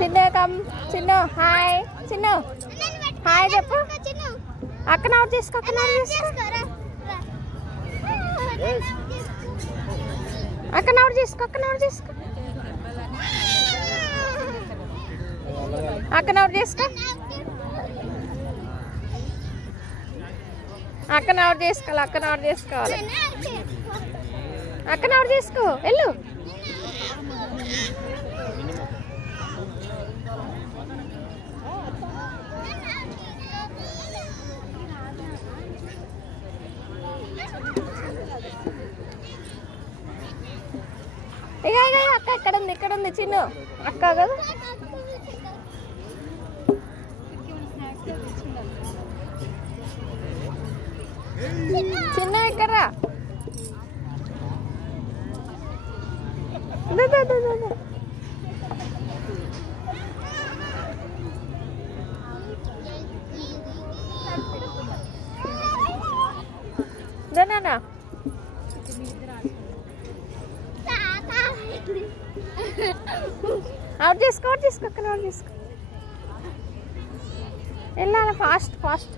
చిన్న కమ్ చిన్న హాయ్ చిన్న హాయ్ చెప్పు అక్కన అవుట్ చేసుకో అక్కన అవుట్ చేసుకో అక్కన అవుట్ చేసుకో అక్కన అవుట్ చేసుకో అక్కన అవుట్ చేసుకో అక్కన అవుట్ చేసుకోవాలి అక్కన అవుట్ చేసుకోవాలి అక్కన అవుట్ చేసుకో వెళ్ళు ఇక అక్క ఇక్కడ ఉంది చిన్ను అక్క కదా చిన్న ఇక్కడ నానా అవుట్ చేసుకో అక్కడ అవుట్ చేసుకో వెళ్ళాలి ఫాస్ట్